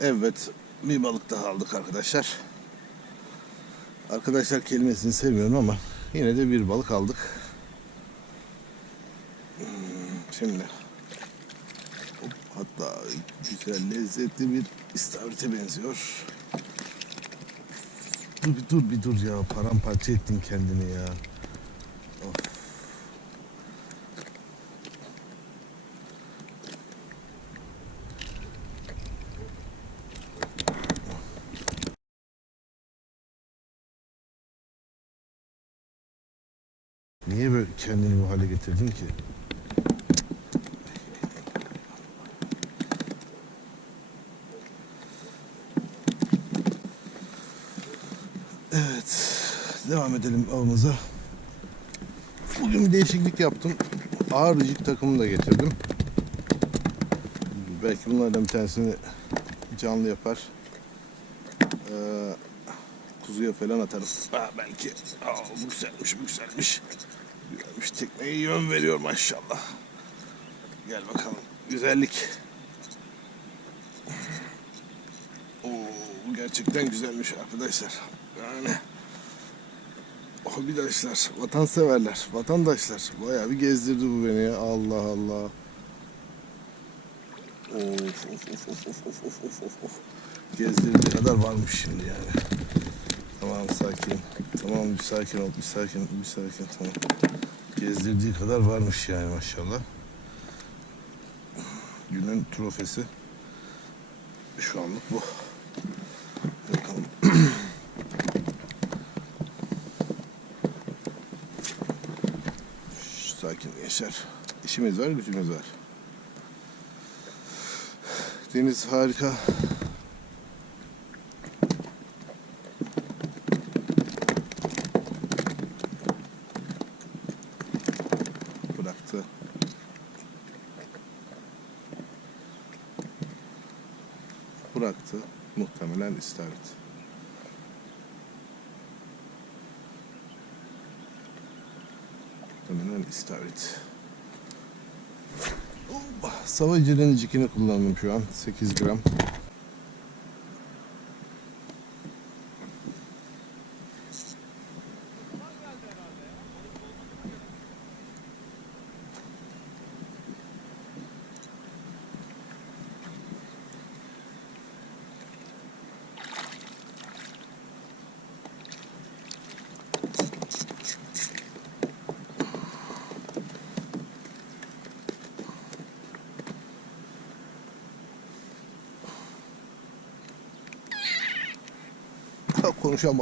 Evet bir balık daha aldık arkadaşlar. Arkadaşlar kelimesini sevmiyorum ama yine de bir balık aldık. Hmm, Şimdi hatta güzel lezzetli bir istavrite benziyor. Dur bir dur bir dur ya paramparça ettin kendini ya. Of. Niye böyle kendini bu hale getirdin ki? Evet. Devam edelim avımıza. Bugün bir değişiklik yaptım. Ağır jig takımını da getirdim. Belki bunlardan bir tanesini canlı yapar. Ee, kuzuya falan atarım. Ha, belki. Aa, bu güzelmiş, Güzelmiş. Tekneye yön veriyor maşallah. Gel bakalım. Güzellik. Oo, gerçekten güzelmiş arkadaşlar. Yani hobidaşlar, vatanseverler, vatandaşlar. Bayağı bir gezdirdi bu beni ya. Allah Allah. Of of of of of of of of of of. Gezdirdiği kadar varmış şimdi yani. Tamam sakin. Tamam bir sakin ol, bir sakin, bir sakin tamam. Gezdirdiği kadar varmış yani maşallah. Günün trofesi şu anlık bu. Sakin Yaşar. İşimiz var, gücümüz var. Deniz harika. muhtemelen ister et. Muhtemelen ister et. Oh, Sava cirenicikini kullandım şu an. 8 gram. Konuşan.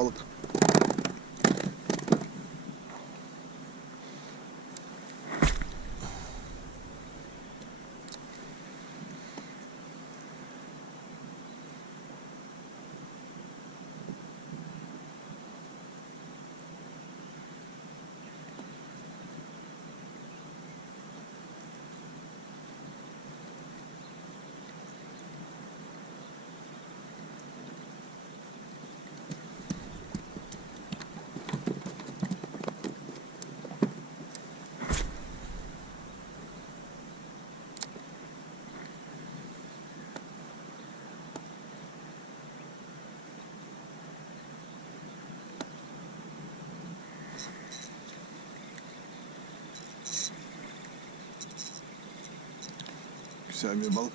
Güzel bir balık.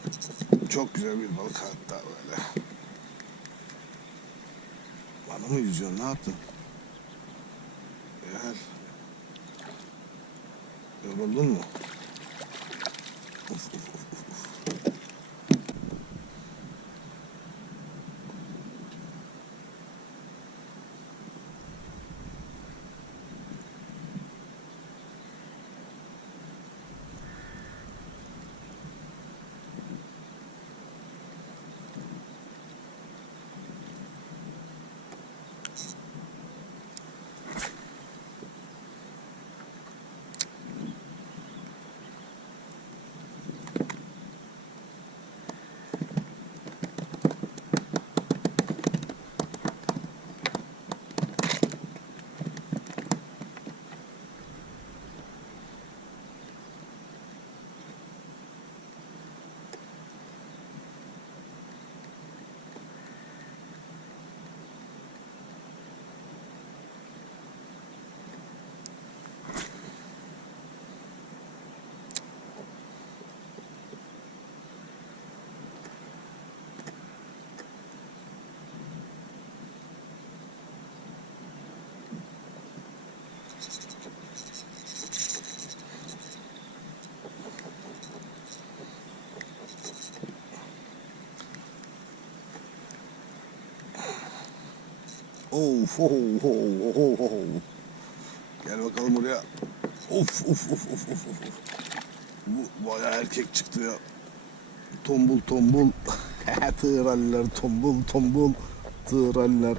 Çok güzel bir balık hatta böyle. Bana mı yüzüyorsun? Ne yaptın? Gel. Yoruldun mu? Of oh, oh, oh, oh, oh. Gel bakalım buraya. Of of of of of of. of. Bu bayağı erkek çıktı ya. Tombul tombul. Tıraller tombul tombul. Tıraller.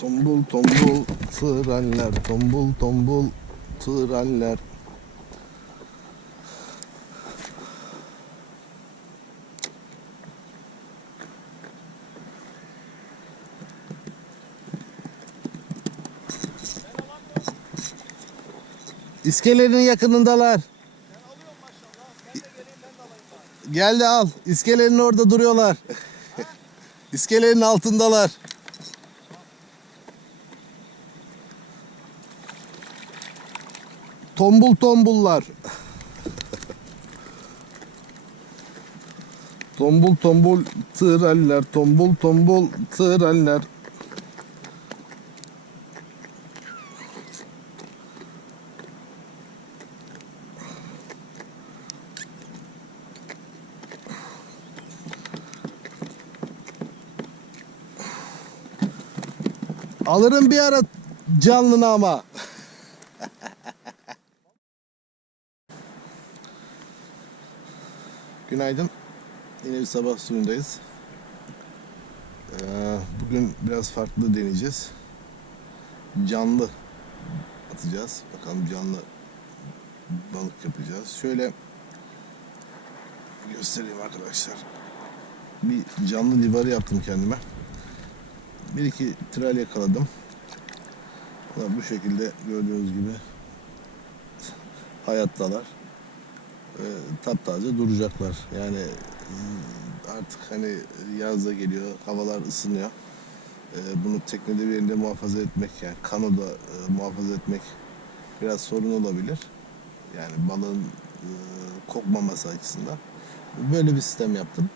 Tombul tombul tıraller, tombul tombul tıraller. İskelenin yakınındalar. Gel de al. İskelenin orada duruyorlar. İskelenin altındalar. Tombul tombullar. tombul tombul tıraller, tombul tombul tıraller. Alırım bir ara canlını ama. Günaydın. Yine bir sabah suyundayız. Ee, bugün biraz farklı deneyeceğiz. Canlı atacağız. Bakalım canlı balık yapacağız. Şöyle göstereyim arkadaşlar. Bir canlı livarı yaptım kendime. Bir iki tral yakaladım. Valla Bu şekilde gördüğünüz gibi hayattalar e, taptaze duracaklar. Yani e, artık hani yaz da geliyor, havalar ısınıyor. E, bunu teknede bir yerinde muhafaza etmek yani kanoda e, muhafaza etmek biraz sorun olabilir. Yani balığın e, kokmaması açısından. Böyle bir sistem yaptım.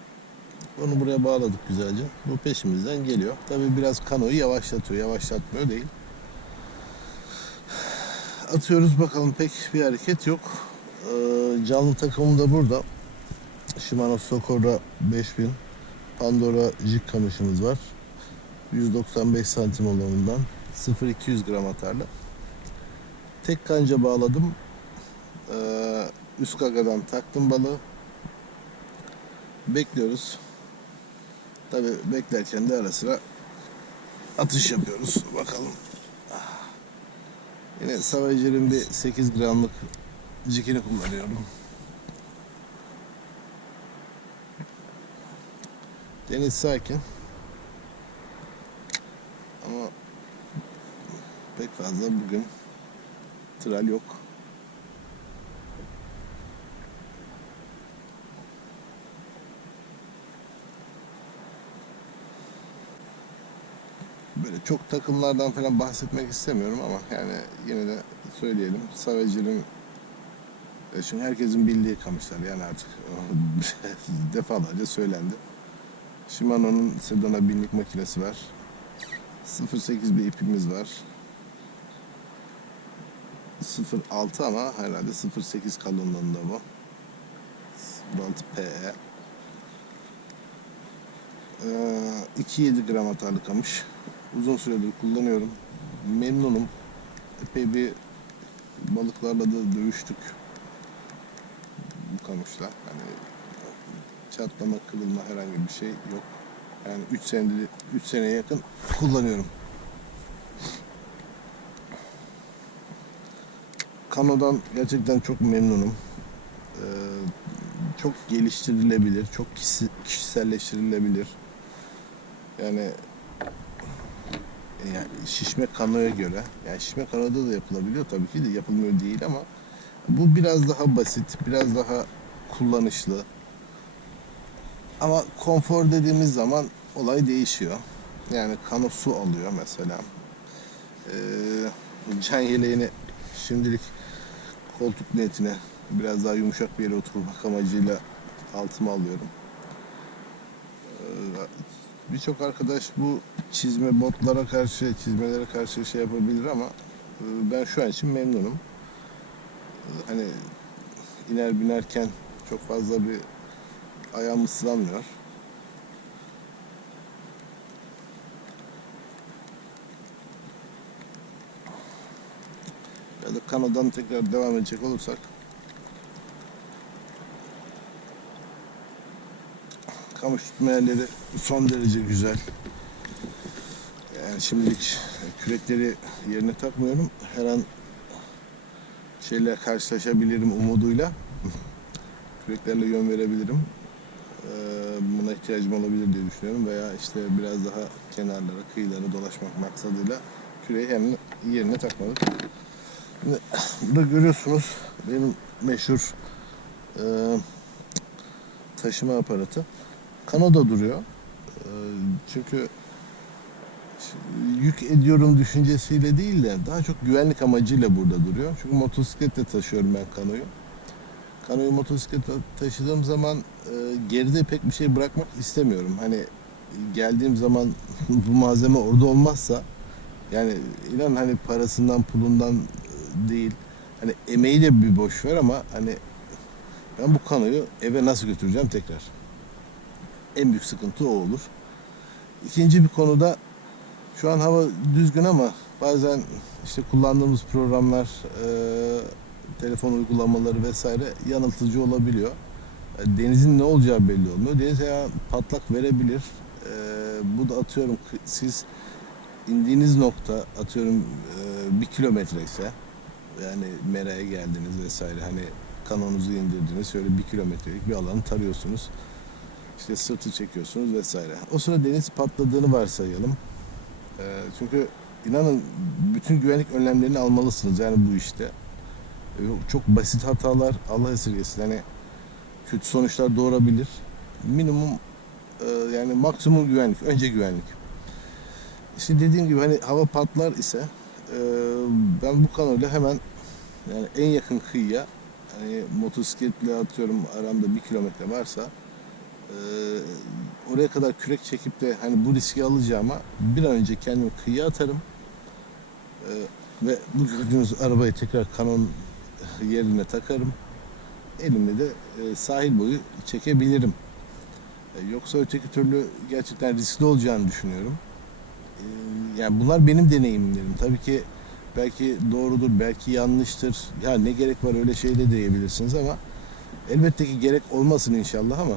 Onu buraya bağladık güzelce. Bu peşimizden geliyor. Tabii biraz kanoyu yavaşlatıyor. Yavaşlatmıyor değil. Atıyoruz bakalım pek bir hareket yok. Ee, canlı takımım da burada. Shimano Socorro 5000 Pandora jig kamışımız var. 195 santim olanından 0-200 gram atarlı. Tek kanca bağladım. Ee, üst gagadan taktım balığı. Bekliyoruz. Tabi beklerken de ara sıra atış yapıyoruz. Bakalım. Yine Savager'in bir 8 gramlık Cikini kullanıyorum. Deniz sakin. Ama pek fazla bugün tral yok. Böyle çok takımlardan falan bahsetmek istemiyorum ama yani yine de söyleyelim. Savager'in e, Şimdi herkesin bildiği kamışlar yani artık defalarca söylendi. Shimano'nun Sedona binlik makinesi var. 0.8 bir ipimiz var. 0.6 ama herhalde 0.8 kalınlığında bu. 0.6 PE. Ee, 2.7 gram atarlı kamış. Uzun süredir kullanıyorum. Memnunum. Epey bir balıklarla da dövüştük bu kamışla. Hani çatlama, kırılma herhangi bir şey yok. Yani 3 senedir 3 seneye yakın kullanıyorum. Kano'dan gerçekten çok memnunum. Ee, çok geliştirilebilir, çok kişi, kişiselleştirilebilir. Yani yani şişme kanoya göre, yani şişme kanoda da yapılabiliyor tabii ki de yapılmıyor değil ama bu biraz daha basit, biraz daha kullanışlı. Ama konfor dediğimiz zaman olay değişiyor. Yani kano su alıyor mesela. Ee, can yeleğini şimdilik koltuk niyetine biraz daha yumuşak bir yere oturmak amacıyla altıma alıyorum. Ee, Birçok arkadaş bu çizme botlara karşı, çizmelere karşı şey yapabilir ama e, ben şu an için memnunum hani iner binerken Çok fazla bir ayağım ıslanmıyor. Ya da kanadan tekrar devam edecek olursak kamış tutma yerleri son derece güzel. Yani şimdilik kürekleri yerine takmıyorum. Her an şeyle karşılaşabilirim umuduyla. Küreklerle yön verebilirim. Ee, buna ihtiyacım olabilir diye düşünüyorum. Veya işte biraz daha kenarlara, kıyılara dolaşmak maksadıyla küreği hem yerine takmadık. Burada görüyorsunuz benim meşhur e, taşıma aparatı. Kanoda duruyor. E, çünkü yük ediyorum düşüncesiyle değil de daha çok güvenlik amacıyla burada duruyor. Çünkü motosikletle taşıyorum ben kanoyu. Kanoyu motosikletle taşıdığım zaman e, geride pek bir şey bırakmak istemiyorum. Hani geldiğim zaman bu malzeme orada olmazsa yani inan hani parasından pulundan e, değil hani emeği de bir boş ver ama hani ben bu kanoyu eve nasıl götüreceğim tekrar? En büyük sıkıntı o olur. İkinci bir konuda şu an hava düzgün ama bazen işte kullandığımız programlar, e, telefon uygulamaları vesaire yanıltıcı olabiliyor. E, Denizin ne olacağı belli olmuyor. Deniz ya patlak verebilir. E, bu da atıyorum siz indiğiniz nokta atıyorum e, bir kilometre ise yani meraya geldiniz vesaire hani kanonunuzu indirdiniz şöyle bir kilometrelik bir alanı tarıyorsunuz. İşte sırtı çekiyorsunuz vesaire. O sırada deniz patladığını varsayalım. Ee, çünkü inanın bütün güvenlik önlemlerini almalısınız yani bu işte. Ee, Çok basit hatalar Allah esirgesin. Hani kötü sonuçlar doğurabilir. Minimum e, yani maksimum güvenlik. Önce güvenlik. İşte dediğim gibi hani hava patlar ise e, ben bu kanoyla hemen yani en yakın kıyıya hani motosikletle atıyorum aramda bir kilometre varsa oraya kadar kürek çekip de hani bu riski alacağıma bir an önce kendimi kıyıya atarım. E, ve bu gördüğünüz arabayı tekrar kanon yerine takarım. Elimle de e, sahil boyu çekebilirim. E, yoksa öteki türlü gerçekten riskli olacağını düşünüyorum. Yani bunlar benim deneyimlerim. Tabii ki belki doğrudur, belki yanlıştır. Ya ne gerek var öyle şeyde diyebilirsiniz ama elbette ki gerek olmasın inşallah ama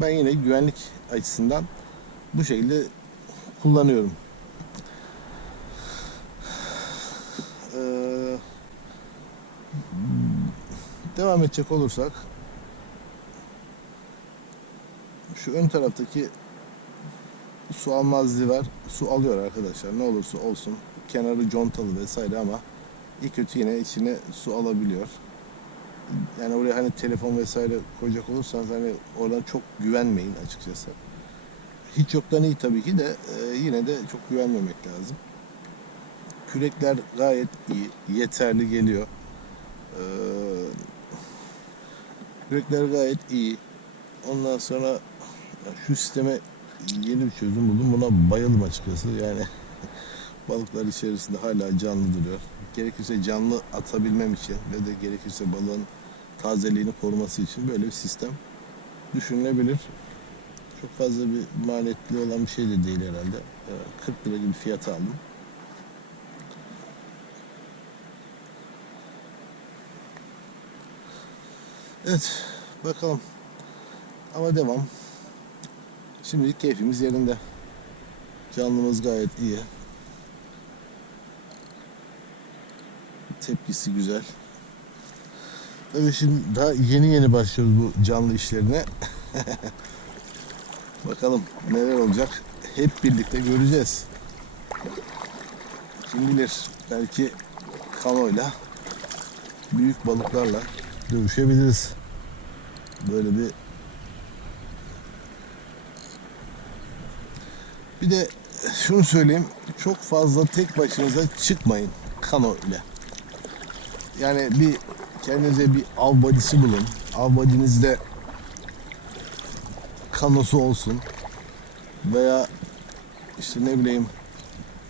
ben yine güvenlik açısından bu şekilde kullanıyorum. E, devam edecek olursak şu ön taraftaki su almazlığı var. Su alıyor arkadaşlar. Ne olursa olsun. Kenarı contalı vesaire ama iyi kötü yine içine su alabiliyor. Yani oraya hani telefon vesaire koyacak olursanız hani oradan çok güvenmeyin açıkçası. Hiç yoktan iyi tabii ki de e, yine de çok güvenmemek lazım. Kürekler gayet iyi, yeterli geliyor. Ee, kürekler gayet iyi. Ondan sonra şu sisteme yeni bir çözüm buldum. Buna bayıldım açıkçası. Yani balıklar içerisinde hala canlı duruyor. Gerekirse canlı atabilmem için ve de gerekirse balığın tazeliğini koruması için böyle bir sistem düşünülebilir. Çok fazla bir maliyetli olan bir şey de değil herhalde. Ee, 40 lira gibi fiyat aldım. Evet, bakalım. Ama devam. Şimdilik keyfimiz yerinde. Canlımız gayet iyi. Tepkisi güzel. Şimdi daha yeni yeni başlıyoruz bu canlı işlerine. Bakalım neler olacak. Hep birlikte göreceğiz. Kim bilir belki kanoyla büyük balıklarla dövüşebiliriz. Böyle bir Bir de şunu söyleyeyim. Çok fazla tek başınıza çıkmayın kano ile. Yani bir kendinize bir av badisi bulun. Av badinizde kanosu olsun. Veya işte ne bileyim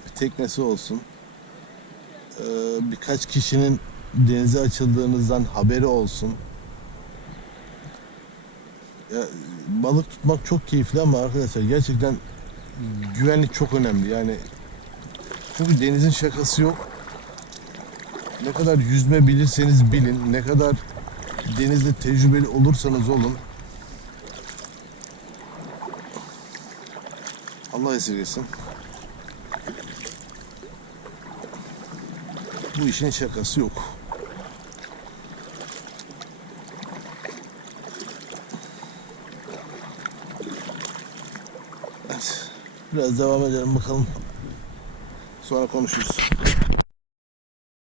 bir teknesi olsun. Ee, birkaç kişinin denize açıldığınızdan haberi olsun. Ya, balık tutmak çok keyifli ama arkadaşlar gerçekten güvenlik çok önemli. Yani çünkü denizin şakası yok. Ne kadar yüzme bilirseniz bilin, ne kadar denizde tecrübeli olursanız olun. Allah esirgesin. Bu işin şakası yok. Evet. Biraz devam edelim bakalım. Sonra konuşuruz.